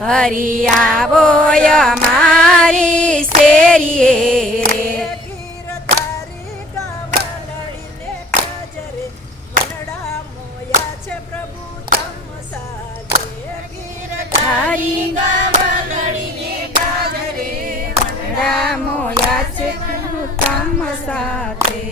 હરી આવો અમારી શેરીએ રે ગીરધારી ગાવલડીને કાજરે મનડા મોયા છે પ્રભુ તમ સાથે ગીરધારી ગાવલડીને કાજરે મનડા મોયા છે પ્રભુ તમ સાથે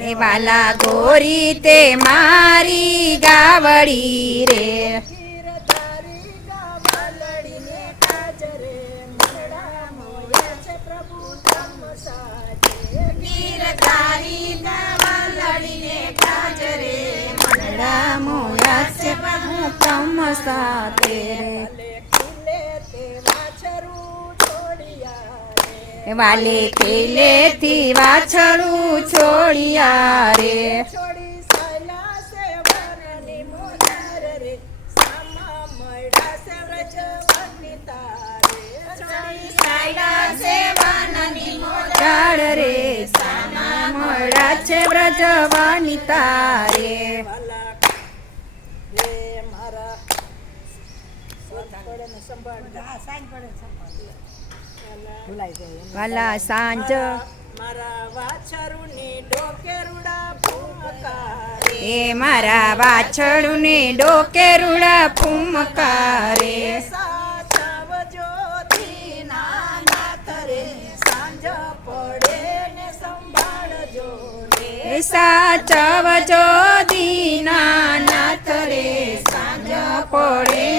રે વાલા ગોરી તે મારી ગાવડી રે ગીરધારી ગાવલડીને કાજરે મનડા મોયા છે પ્રભુ તમ સાથે ગીરધારી ગાવલડીને કાજરે મનડા મોયા છે પ્રભુ તમ સાથે રે વાલે ખેલેથી વાછડું છોડિયા રે છોડી સાયલા સેવરની મોનાર રે સામા મળ્યા છે વ્રજવની તારે છોડી સાયલા સેવનની મોજાળ રે સામા મળ્યા છે વ્રજવાની તારે વાલા રે મારા પડે ને સંભાળ સાંજ પડે વાલા સાંજ મારા વાછરુની ડોકે રૂડા ફૂમકારે એ મારા વાછડુને ડોકે રૂડા ફૂમકારે સાચવજો દીના નાથ રે સાંજ પડે ને સંભાળજો રે સાચવજો દીનાનાથ રે સાંજ પડે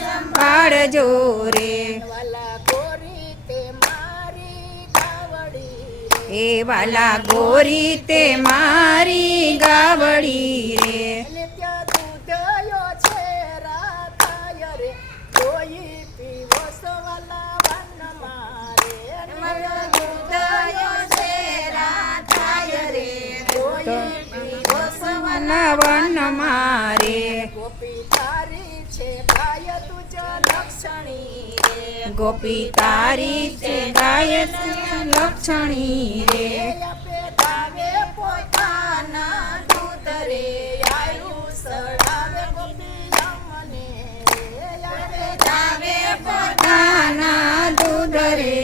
સંભાળજો રે વાલા ગોરી તે મારી ગાવડી રે એ વાલા ગોરી તે મારી ગાવડી રે નિત્ય દૂધયો છે રાધાય રે કોઈ પીવો સવાલા વન મારે દૂધયો છે રાધાય રે કોઈ પીવો સવના વન મારે ગોપી તારી છે ગાય તુજ લક્ષણી રે ગોપી તારી છે ગાય લક્ષણી રે આપે ગાવે પોતાના દૂધ રે આયુ સડાવે ગોપી યમને રે આપે ગાવે પોતાના દૂધ રે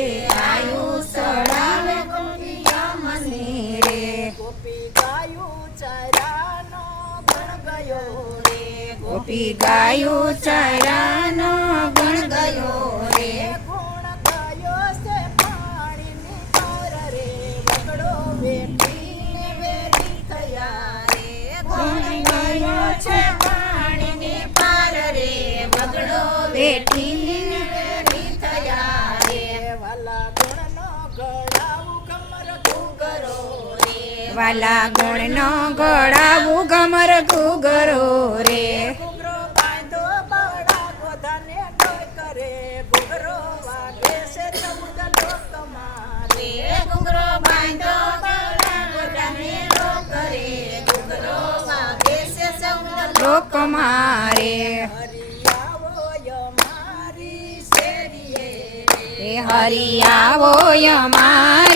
આયુ સડાવે ગોપી યમને રે ગોપી ગાયું ચરાનો ગણ ગયો રે ગોપી ગાયું ચરાનો ગણ ગયો રે ગુણ ગયો છે પાણીની પાર રે વગડો બેટીને વેરી થયા રે ગુણ ગયો છે પાણીની પાર રે વગડો બેટીને વેરી થયા રે વાલા ગુણનો ગળાવું કમર ઘૂઘરો રે વાલા ગુણનો ગળાવું ગમર ઘૂઘરો રે ઘૂઘરો બાંધો બવડા ગોધાને ડોય કરે ઘૂઘરો વાગે છે 14 લોકમાં રે ઘૂઘરો બાંધો ગળા ગોધાને રોક રે ઘૂઘરો વાગે છે 14 લોક મારે હરી આવો ય મારી શેરીએ રે હરી આવો અમારી